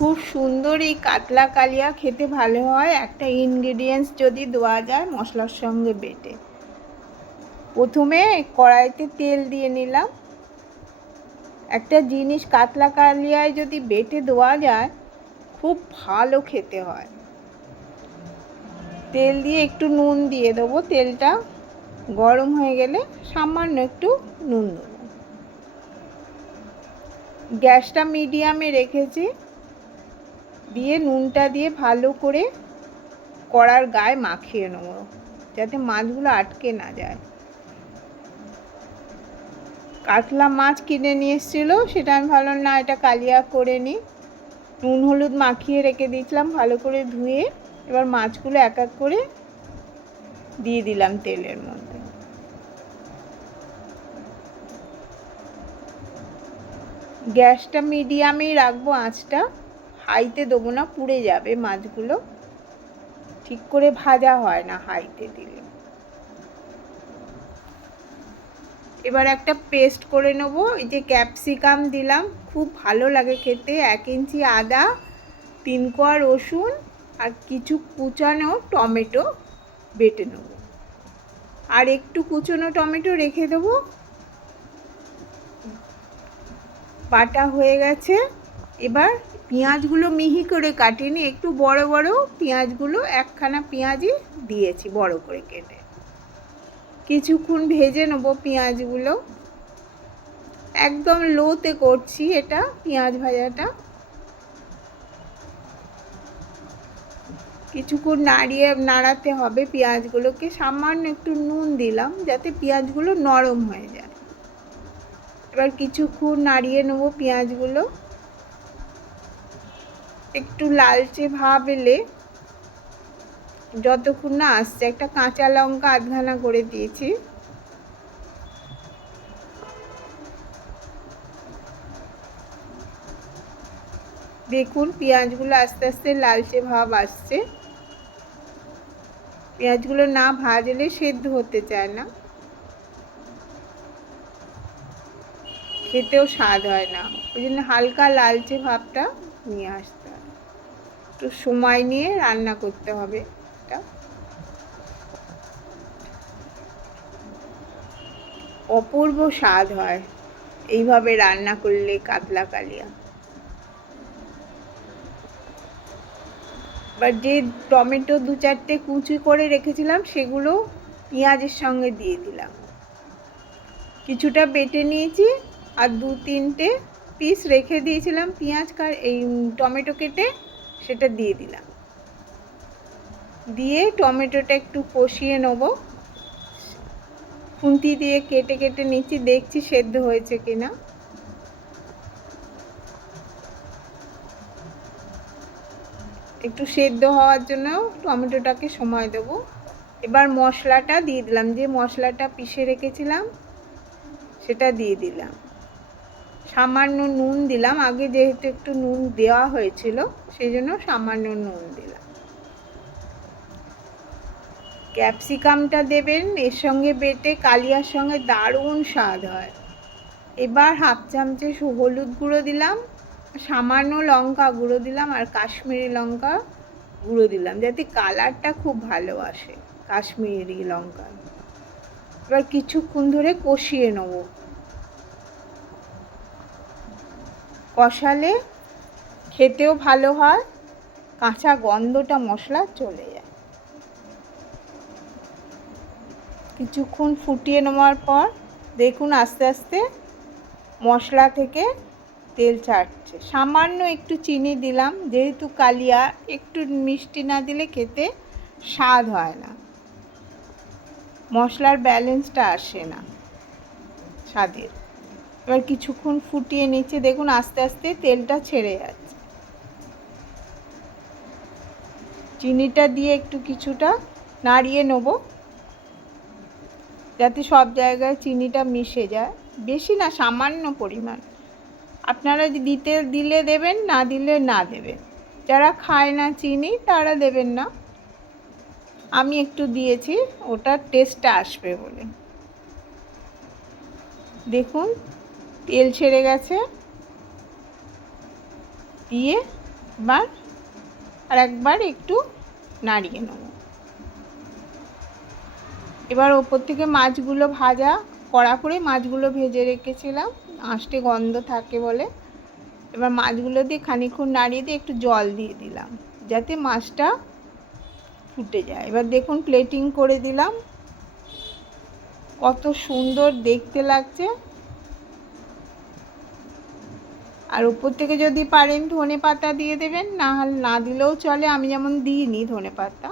খুব সুন্দর এই কাতলা কালিয়া খেতে ভালো হয়। একটা ইনগ্রিডিয়েন্টস যদি দেওয়া যায়, মশলার সঙ্গে বেটে। প্রথমে কড়াইতে তেল দিয়ে নিলাম। একটা জিনিস কাতলা কালিয়ায় যদি বেটে দেওয়া যায়, খুব ভালো খেতে হয়। তেল দিয়ে একটু নুন দিয়ে দেবো। তেলটা গরম হয়ে গেলে সামান্য একটু নুন দেবো। গ্যাসটা মিডিয়ামে রেখেছি। দিয়ে নুনটা দিয়ে ভালো করে কড়ার গায়ে মাখিয়ে নেব, যাতে মাছগুলো আটকে না যায়। কাতলা মাছ কিনে নিয়ে এসেছিল, সেটা আমি ভালো না, এটা কালিয়া করে নিই। নুন হলুদ মাখিয়ে রেখে দিয়েছিলাম, ভালো করে ধুয়ে এবার মাছগুলো এক এক করে দিয়ে দিলাম তেলের মধ্যে। গ্যাসটা মিডিয়ামেই রাখব আঁচটা। হাইতে দেবো না, পুড়ে যাবে মাছগুলো। ঠিক করে ভাজা হয় না হাইতে দিলে। এবার একটা পেস্ট করে নেব। এই যে ক্যাপসিকাম দিলাম, খুব ভালো লাগে খেতে। এক ইঞ্চি আদা, তিন কোয়া রসুন আর কিছু কুচানো টমেটো বেটে নেব। আর একটু কুচনো টমেটো রেখে দেবো। বাটা হয়ে গেছে। এবার পেঁয়াজগুলো মিহি করে কাটিনি, একটু বড় বড় পেঁয়াজগুলো, একখানা পেঁয়াজই দিয়েছি বড় করে কেটে। কিছুক্ষণ ভেজে নেব পেঁয়াজগুলো। একদম লোতে করছি এটা পেঁয়াজ ভাজাটা। কিছুক্ষণ নাড়িয়ে নাড়াতে হবে পেঁয়াজগুলোকে, সামান্য একটু নুন দিলাম যাতে পেঁয়াজগুলো নরম হয়ে যায়। এবার কিছুক্ষণ নাড়িয়ে নেব পেঁয়াজগুলো। একটু লালচে ভাব এলে যতক্ষণ না আসছে, একটা কাঁচা লঙ্কা আধখানা করে দিয়েছি। দেখুন, পেঁয়াজগুলো আস্তে আস্তে লালচে ভাব আসছে। পেঁয়াজগুলো না ভাজলে সেদ্ধ হতে চায় না। খেতেও স্বাদ হয় না। ওই জন্য হালকা লালচে ভাবটা নিয়ে হবে একটু সময় নিয়ে রান্না করতে হবে এটা। অপূর্ব স্বাদ হয় এইভাবে রান্না করলে কাতলা কালিয়া। এবার যে টমেটো দু চারটে কুচি করে রেখেছিলাম, সেগুলো পেঁয়াজের সঙ্গে দিয়ে দিলাম। কিছুটা বেটে নিয়েছি আর দু তিনটে পিস রেখে দিয়েছিলাম পেঁয়াজ কার এই টমেটো কেটে। সেটা দিয়ে দিলাম। দিয়ে টমেটোটা একটু কষিয়ে নেব। খুন্তি দিয়ে কেটে কেটে নিচ্ছি, দেখছি সেদ্ধ হয়েছে কিনা। একটু সেদ্ধ হওয়ার জন্য টমেটোটাকে সময় দেবো। এবার মশলাটা দিয়ে দিলাম, যে মশলাটা পিষে রেখেছিলাম, সেটা দিয়ে দিলাম। সামান্য নুন দিলাম। আগে যেহেতু একটু নুন দেওয়া হয়েছিল সেই জন্য সামান্য নুন দিলাম। ক্যাপসিকামটা দেবেন, এর সঙ্গে বেটে কালিয়ার সঙ্গে দারুণ স্বাদ হয়। এবার হাফ চামচে হলুদ গুঁড়ো দিলাম, সামান্য লঙ্কা গুঁড়ো দিলাম আর কাশ্মীরি লঙ্কা গুঁড়ো দিলাম, যাতে কালারটা খুব ভালো আসে কাশ্মীরি লঙ্কা এবার কিছুক্ষণ ধরে কষিয়ে নেব। কষালে খেতেও ভালো হয়, কাঁচা গন্ধটা, মশলা চলে যায়। কিছুক্ষণ ফুটিয়ে নেওয়ার পর দেখুন আস্তে আস্তে মশলা থেকে তেল ছাড়ছে। সামান্য একটু চিনি দিলাম, যেহেতু কালিয়া, একটু মিষ্টি না দিলে খেতে স্বাদ হয় না। মশলার ব্যালেন্সটা আসে না, স্বাদের। এবার কিছুক্ষণ ফুটিয়ে নিচ্ছে। দেখুন, আস্তে আস্তে তেলটা ছেড়ে যাচ্ছে। চিনিটা দিয়ে একটু কিছুটা নাড়িয়ে নেব, যাতে সব জায়গায় চিনিটা মিশে যায়। বেশি না, সামান্য পরিমাণ। আপনারা দিতে, দিলে দেবেন, না দিলে না দেবেন। যারা খায় না চিনি, তারা দেবেন না। আমি একটু দিয়েছি, ওটার টেস্টটা আসবে বলে। দেখুন তেল ছেড়ে গেছে। দিয়ে এবার আর একবার একটু নাড়িয়ে নেব। এবার ওপর থেকে মাছগুলো ভাজা, কড়া করে মাছগুলো ভেজে রেখেছিলাম। আঁশটে গন্ধ থাকে বলে। এবার মাছগুলো দিয়ে খানিক্ষণ নাড়িয়ে দিয়ে একটু জল দিয়ে দিলাম, যাতে মাছটা ফুটে যায়। এবার দেখুন প্লেটিং করে দিলাম। কত সুন্দর দেখতে লাগছে। আর উপর থেকে যদি পারেন ধনে পাতা দিয়ে দেবেন, নাহলে না দিলেও চলে, আমি যেমন দিইনি ধনে পাতা